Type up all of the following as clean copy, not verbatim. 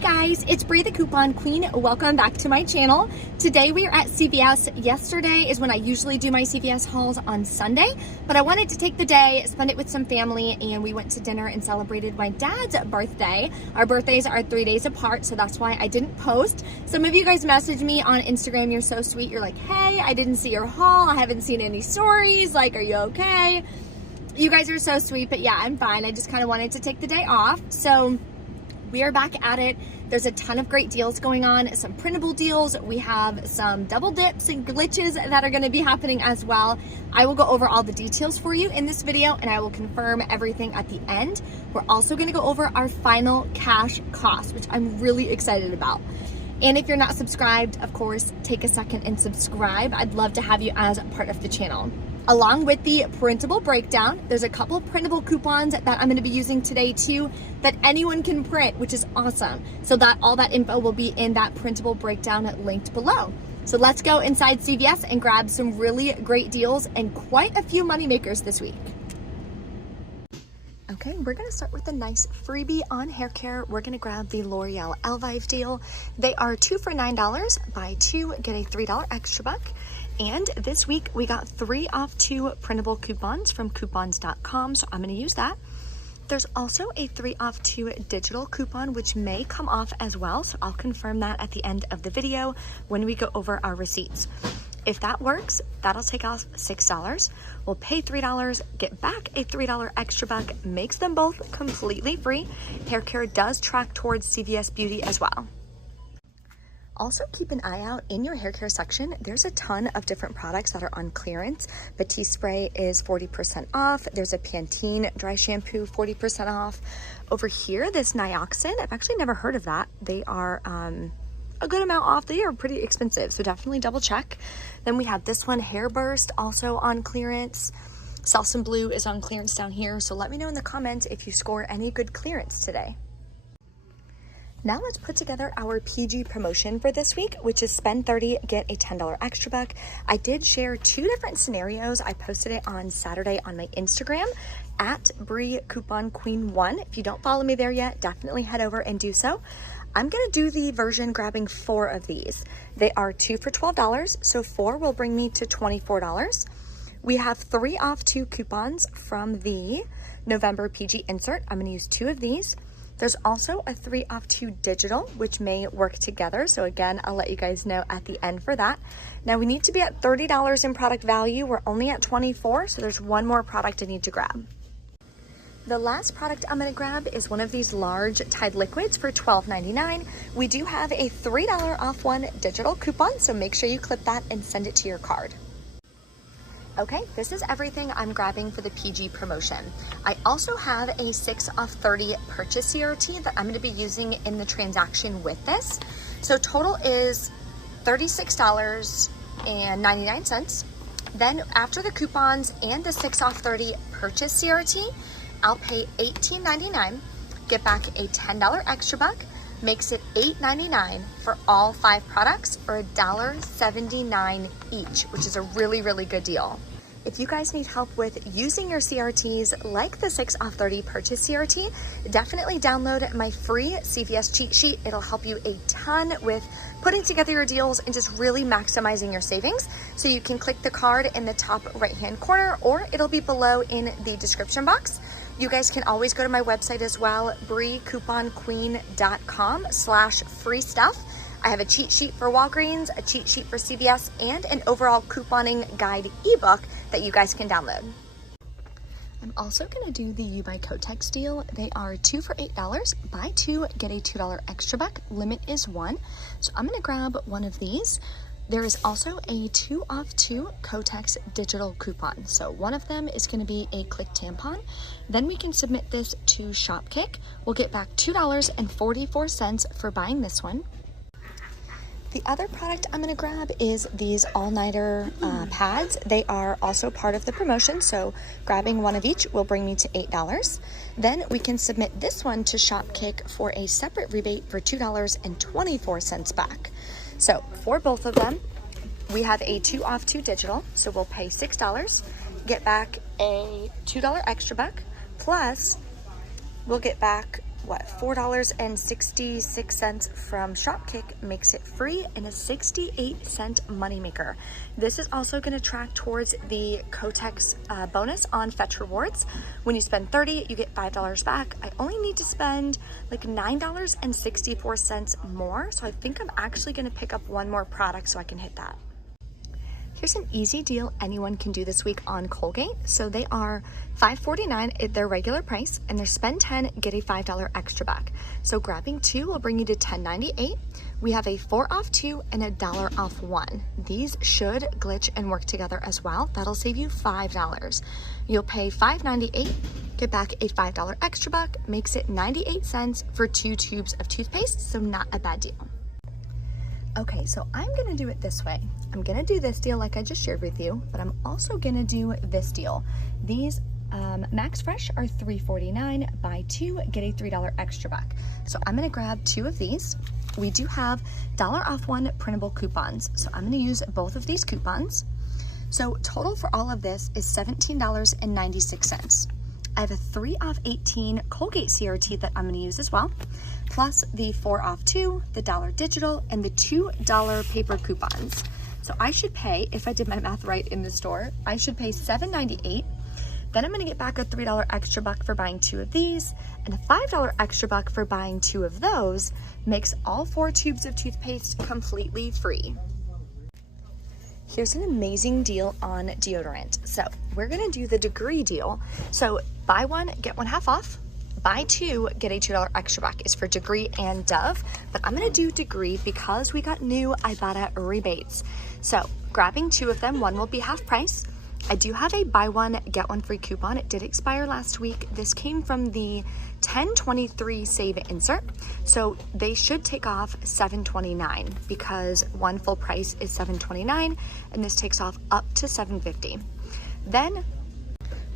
Hey guys, it's Bree the Coupon Queen. Welcome back to my channel. Today we are at CVS. Yesterday is when I usually do my CVS hauls on Sunday, but I wanted to take the day, spend it with some family, and we went to dinner and celebrated my dad's birthday. Our birthdays are 3 days apart, so that's why I didn't post. Some of you guys messaged me on Instagram. You're so sweet. You're like, hey, I didn't see your haul. I haven't seen any stories. Like, are you okay? You guys are so sweet, but yeah, I'm fine. I just kind of wanted to take the day off. So we are back at it. There's a ton of great deals going on, some printable deals. We have some double dips and glitches that are going to be happening as well. I will go over all the details for you in this video, and I will confirm everything at the end. We're also going to go over our final cash cost, which I'm really excited about. And if you're not subscribed, of course, take a second and subscribe. I'd love to have you as part of the channel. Along with the printable breakdown, there's a couple printable coupons that I'm going to be using today too that anyone can print, which is awesome. So that all that info will be in that printable breakdown linked below. So let's go inside CVS and grab some really great deals and quite a few money makers this week. Okay, we're gonna start with a nice freebie on hair care. We're gonna grab the L'Oreal Elvive deal. They are 2 for $9. Buy 2, get a $3 extra buck. And this week we got 3 off 2 printable coupons from coupons.com, so I'm gonna use that. There's also a 3 off 2 digital coupon, which may come off as well, so I'll confirm that at the end of the video when we go over our receipts. If that works, that'll take off $6. We'll pay $3, get back a $3 extra buck, makes them both completely free. Hair care does track towards CVS Beauty as well. Also, keep an eye out in your hair care section. There's a ton of different products that are on clearance. Batiste spray is 40% off. There's a Pantene dry shampoo, 40% off. Over here, this Nioxin, I've actually never heard of that. They are a good amount off. They are pretty expensive, so definitely double check. Then we have this one, Hair Burst, also on clearance. Selsun Blue is on clearance down here, so let me know in the comments if you score any good clearance today. Now let's put together our PG promotion for this week, which is spend 30, get a $10 extra buck. I did share 2 different scenarios. I posted it on Saturday on my Instagram at Bree Coupon Queen 1. If you don't follow me there yet, definitely head over and do so. I'm gonna do the version grabbing 4 of these. They are 2 for $12, so 4 will bring me to $24. We have 3 off 2 coupons from the November PG insert. I'm gonna use 2 of these. There's also a 3 off 2 digital, which may work together. So again, I'll let you guys know at the end for that. Now we need to be at $30 in product value. We're only at 24, so there's one more product I need to grab. The last product I'm gonna grab is one of these large Tide liquids for $12.99. We do have a $3 off 1 digital coupon, so make sure you clip that and send it to your card. Okay, this is everything I'm grabbing for the PG promotion. I also have a 6 off 30 purchase CRT that I'm gonna be using in the transaction with this. So total is $36.99. Then after the coupons and the 6 off 30 purchase CRT, I'll pay $18.99, get back a $10 extra buck, makes it $8.99 for all 5 products, or $1.79 each, which is a really, really good deal. If you guys need help with using your CRTs like the 6 off 30 purchase CRT, definitely download my free CVS cheat sheet. It'll help you a ton with putting together your deals and just really maximizing your savings. So you can click the card in the top right-hand corner, or it'll be below in the description box. You guys can always go to my website as well, breecouponqueen.com/free stuff. I have a cheat sheet for Walgreens, a cheat sheet for CVS, and an overall couponing guide ebook that you guys can download. I'm also gonna do the You Buy Kotex deal. They are 2 for $8. Buy 2, get a $2 extra buck. Limit is 1. So I'm gonna grab one of these. There is also a 2 off 2 Kotex digital coupon. So one of them is gonna be a click tampon. Then we can submit this to Shopkick. We'll get back $2.44 for buying this one. The other product I'm gonna grab is these all-nighter pads. They are also part of the promotion, so grabbing one of each will bring me to $8. Then we can submit this one to Shopkick for a separate rebate for $2.24 back. So for both of them, we have a 2 off 2 digital, so we'll pay $6, get back a $2 extra buck, plus we'll get back what, $4.66 from Shopkick makes it free and a 68-cent moneymaker. This is also going to track towards the Kotex bonus on Fetch Rewards. When you spend $30, you get $5 back. I only need to spend like $9.64 more, so I think I'm actually going to pick up one more product so I can hit that. Here's an easy deal anyone can do this week on Colgate. So they are $5.49 at their regular price, and they're spend $10, get a $5 extra back. So grabbing 2 will bring you to $10.98. We have a 4 off 2 and a $1 off 1. These should glitch and work together as well. That'll save you $5. You'll pay $5.98, get back a $5 extra buck, makes it 98 cents for 2 tubes of toothpaste, so not a bad deal. Okay, so I'm gonna do it this way. I'm gonna do this deal like I just shared with you, but I'm also gonna do this deal. These Max Fresh are $3.49, buy 2, get a $3 extra back. So I'm gonna grab 2 of these. We do have $1 off 1 printable coupons. So I'm gonna use both of these coupons. So total for all of this is $17.96. I have a 3 off 18 Colgate CRT that I'm gonna use as well, plus the 4 off 2, the $1 digital, and the $2 paper coupons. So I should pay, if I did my math right in the store, I should pay $7.98. Then I'm gonna get back a $3 extra buck for buying 2 of these, and a $5 extra buck for buying 2 of those, makes all 4 tubes of toothpaste completely free. Here's an amazing deal on deodorant. So we're gonna do the Degree deal. So buy 1, get 1 half off. Buy 2, get a $2 extra back. It's for Degree and Dove, but I'm gonna do Degree because we got new Ibotta rebates. So grabbing 2 of them, 1 will be half price. I do have a buy 1, get 1 free coupon. It did expire last week. This came from the 10/23 save insert. So they should take off $7.29 because 1 full price is $7.29 and this takes off up to $7.50. Then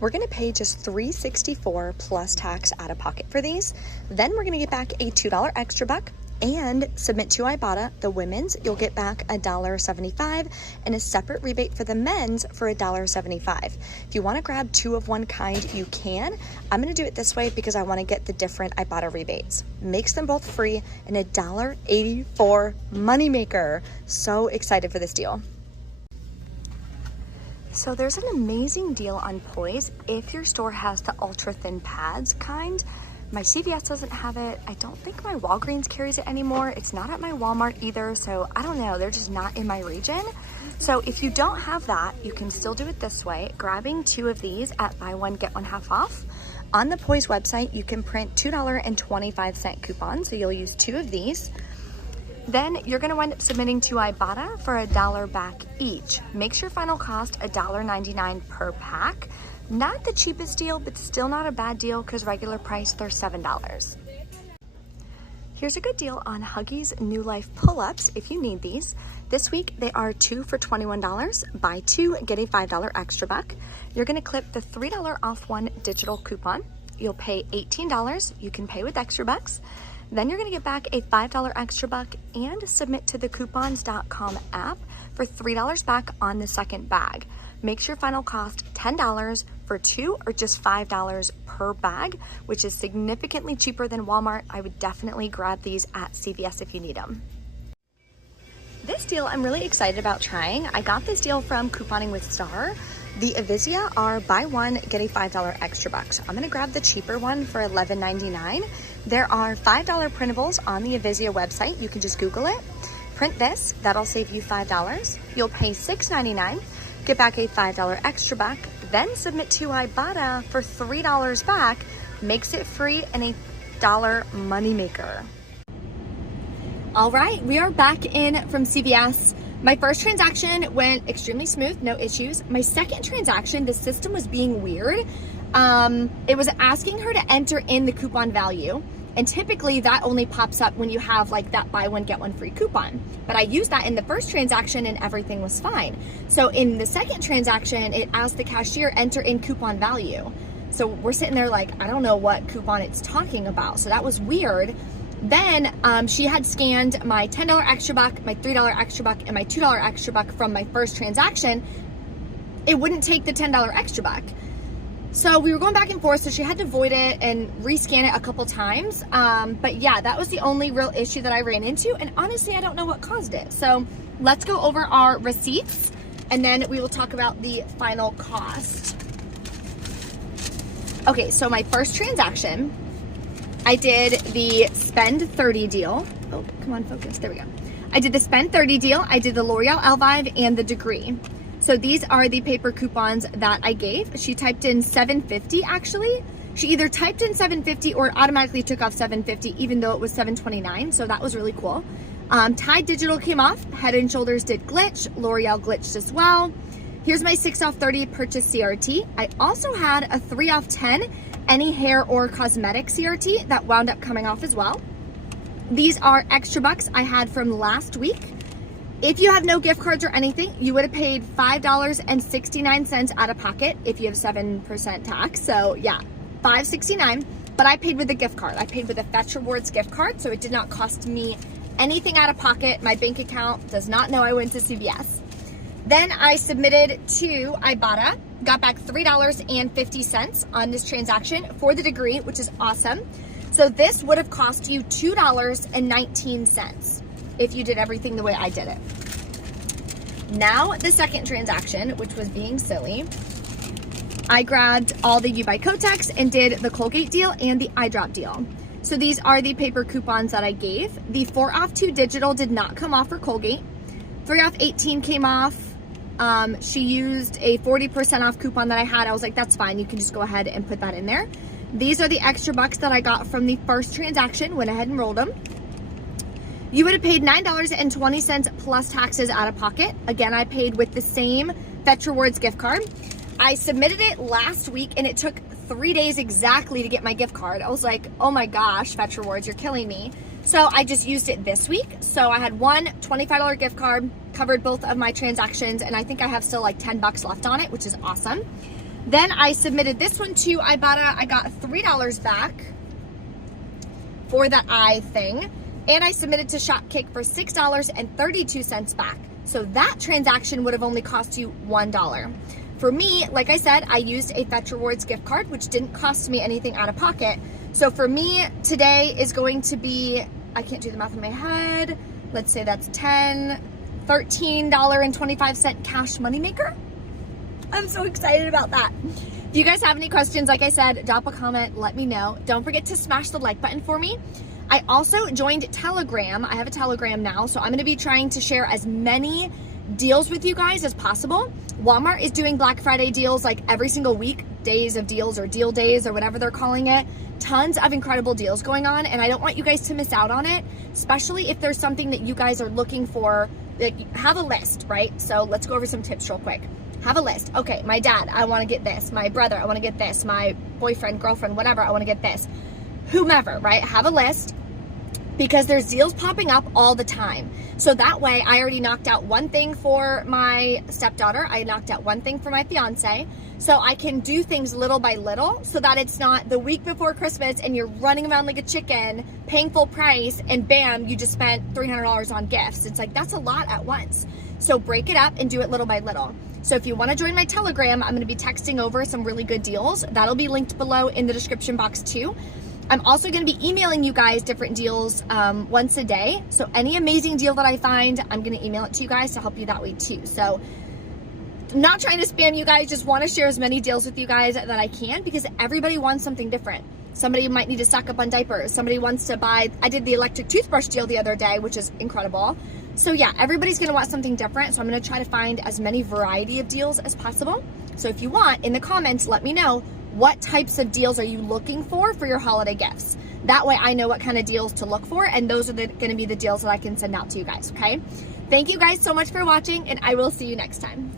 we're gonna pay just $3.64 plus tax out of pocket for these. Then we're gonna get back a $2 extra buck and submit to Ibotta. The women's, you'll get back $1.75 and a separate rebate for the men's for $1.75. If you wanna grab 2 of one kind, you can. I'm gonna do it this way because I wanna get the different Ibotta rebates. Makes them both free and a $1.84 moneymaker. So excited for this deal. So there's an amazing deal on Poise if your store has the ultra thin pads kind. My CVS doesn't have it. I don't think my Walgreens carries it anymore. It's not at my Walmart either, so I don't know. They're just not in my region. So if you don't have that, you can still do it this way. Grabbing 2 of these at buy 1, get 1 half off. On the Poise website, you can print $2.25 coupons, so you'll use 2 of these. Then you're gonna wind up submitting to Ibotta for $1 back each. Makes your final cost $1.99 per pack. Not the cheapest deal, but still not a bad deal because regular price, they're $7. Here's a good deal on Huggies New Life pull-ups if you need these. This week, they are 2 for $21. Buy 2, get a $5 extra buck. You're gonna clip the $3 off 1 digital coupon. You'll pay $18. You can pay with extra bucks. Then you're gonna get back a $5 extra buck and submit to the coupons.com app for $3 back on the second bag. Makes your final cost $10 for 2 or just $5 per bag, which is significantly cheaper than Walmart. I would definitely grab these at CVS if you need them. This deal I'm really excited about trying. I got this deal from Couponing with Star. The Avizia are buy 1, get a $5 extra buck. So I'm gonna grab the cheaper one for $11.99. There are $5 printables on the Avizia website. You can just Google it. Print this, that'll save you $5. You'll pay $6.99, get back a $5 extra buck, then submit to Ibotta for $3 back, makes it free and a $1 moneymaker. All right, we are back in from CVS. My first transaction went extremely smooth, no issues. My second transaction, the system was being weird. It was asking her to enter in the coupon value. And typically that only pops up when you have like that buy 1, get 1 free coupon. But I used that in the first transaction and everything was fine. So in the second transaction, it asked the cashier, enter in coupon value. So we're sitting there like, I don't know what coupon it's talking about. So that was weird. Then she had scanned my $10 extra buck, my $3 extra buck, and my $2 extra buck from my first transaction. It wouldn't take the $10 extra buck. So we were going back and forth, so she had to void it and rescan it a couple times. But yeah, that was the only real issue that I ran into. And honestly, I don't know what caused it. So let's go over our receipts and then we will talk about the final cost. Okay, so my first transaction, I did the spend 30 deal. Oh, come on, focus. There we go. I did the spend 30 deal. I did the L'Oreal Elvive and the Degree. So these are the paper coupons that I gave. She typed in $7.50 actually. She either typed in $7.50 or automatically took off $7.50 even though it was $7.29. So that was really cool. Tide Digital came off. Head and Shoulders did glitch. L'Oreal glitched as well. Here's my 6 off 30 purchase CRT. I also had a 3 off 10 any hair or cosmetic CRT that wound up coming off as well. These are extra bucks I had from last week. If you have no gift cards or anything, you would have paid $5.69 out of pocket if you have 7% tax. So yeah, $5.69, but I paid with a gift card. I paid with a Fetch Rewards gift card, so it did not cost me anything out of pocket. My bank account does not know I went to CVS. Then I submitted to Ibotta, got back $3.50 on this transaction for the Degree, which is awesome. So this would have cost you $2.19 if you did everything the way I did it. Now the second transaction, which was being silly, I grabbed all the U by Kotex and did the Colgate deal and the eye drop deal. So these are the paper coupons that I gave. The 4 off 2 digital did not come off for Colgate. 3 off 18 came off. She used a 40% off coupon that I had. I was like, that's fine. You can just go ahead and put that in there. These are the extra bucks that I got from the first transaction. Went ahead and rolled them. You would have paid $9.20 plus taxes out of pocket. Again, I paid with the same Fetch Rewards gift card. I submitted it last week and it took 3 days exactly to get my gift card. I was like, oh my gosh, Fetch Rewards, you're killing me. So I just used it this week. So I had one $25 gift card, covered both of my transactions, and I think I have still like 10 bucks left on it, which is awesome. Then I submitted this one to Ibotta. I got $3 back for that eye thing. And I submitted to Shopkick for $6.32 back. So that transaction would have only cost you $1. For me, like I said, I used a Fetch Rewards gift card, which didn't cost me anything out of pocket. So for me, today is going to be, I can't do the math in my head. Let's say that's $13.25 cash moneymaker. I'm so excited about that. If you guys have any questions, like I said, drop a comment, let me know. Don't forget to smash the like button for me. I also joined Telegram. I have a Telegram now, so I'm going to be trying to share as many deals with you guys as possible. Walmart is doing Black Friday deals like every single week, days of deals or deal days or whatever they're calling it. Tons of incredible deals going on, and I don't want you guys to miss out on it, especially if there's something that you guys are looking for. Have a list, right? So let's go over some tips real quick. Have a list. Okay, my dad, I want to get this. My brother, I want to get this. My boyfriend, girlfriend, whatever, I want to get this. Whomever, right? Have a list, because there's deals popping up all the time. So that way I already knocked out one thing for my stepdaughter. I knocked out one thing for my fiance. So I can do things little by little so that it's not the week before Christmas and you're running around like a chicken, paying full price, and bam, you just spent $300 on gifts. It's like, that's a lot at once. So break it up and do it little by little. So if you want to join my Telegram, I'm going to be texting over some really good deals. That'll be linked below in the description box too. I'm also going to be emailing you guys different deals once a day. So any amazing deal that I find, I'm going to email it to you guys to help you that way too. So I'm not trying to spam you guys, just want to share as many deals with you guys that I can, because everybody wants something different. Somebody might need to stock up on diapers. Somebody wants to buy, I did the electric toothbrush deal the other day, which is incredible. So yeah, everybody's going to want something different. So I'm going to try to find as many variety of deals as possible. So if you want, in the comments, let me know what types of deals are you looking for your holiday gifts. That way I know what kind of deals to look for, and those are going to be the deals that I can send out to you guys, okay? Thank you guys so much for watching, and I will see you next time.